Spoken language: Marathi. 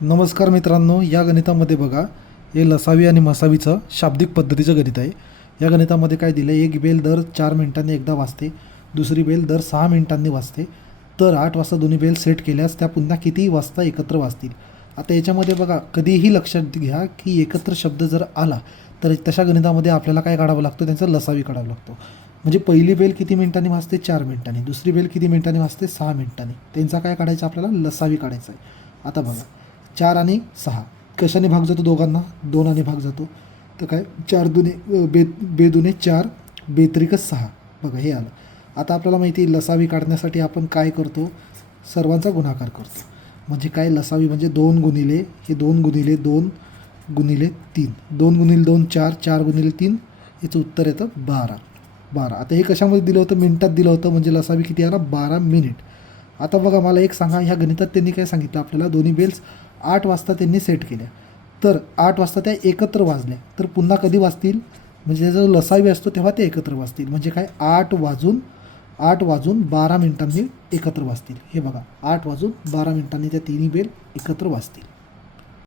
नमस्कार मित्रांनो, या गणितामध्ये बघा हे लसावी आणि मसावीचं शाब्दिक पद्धतीचं गणित आहे. या गणितामध्ये काय दिलं आहे, एक बेल दर 4 मिनिटांनी एकदा वाजते, दुसरी बेल दर 6 मिनिटांनी वाजते. तर 8 वाजता दोन्ही बेल सेट केल्यास त्या पुन्हा किती वाजता एकत्र वाजतील. आता याच्यामध्ये बघा कधीही लक्षात घ्या की एकत्र शब्द जर आला तर तशा गणितामध्ये आपल्याला काय काढावं लागतं, त्यांचा लसावी काढावा लागतो. म्हणजे पहिली बेल किती मिनिटांनी वाजते, 4 मिनिटांनी. दुसरी बेल किती मिनिटांनी वाजते, 6 मिनिटांनी. त्यांचा काय काढायचा, आपल्याला लसावी काढायचा आहे. आता बघा 4 आणि 6 कशाने भाग जातो, दोघांना 2 आणि भाग जातो. तर काय 4 दुने बेदुने 4 बेत्रिक 6. बघा हे आलं. आता आपल्याला माहिती आहे लसावी काढण्यासाठी आपण काय करतो, सर्वांचा गुणाकार करतो. म्हणजे काय, लसावी म्हणजे 2 गुणिले हे 2 गुणिले 2 गुणिले 3, 2 गुणिले 2 4, 4 गुणिले 3, याचं उत्तर येतं 12. आता हे कशामध्ये दिलं होतं, मिनिटात दिलं होतं. म्हणजे लसावी किती आला, 12 मिनिट. आता बघा मला एक सांगा, ह्या गणितात त्यांनी काय सांगितलं आपल्याला, दोन्ही बेल्स 8 वाजता त्यांनी सेट केल्या. तर 8 वाजता त्या एकत्र वाजल्या, तर पुन्हा कधी वाजतील, म्हणजे त्याचा जो लसावी असतो तेव्हा ते एकत्र वाजतील. म्हणजे काय, 8 वाजून 12 मिनिटांनी एकत्र वाजतील. हे बघा 8 वाजून 12 मिनिटांनी त्या तिन्ही बेल एकत्र वाजतील.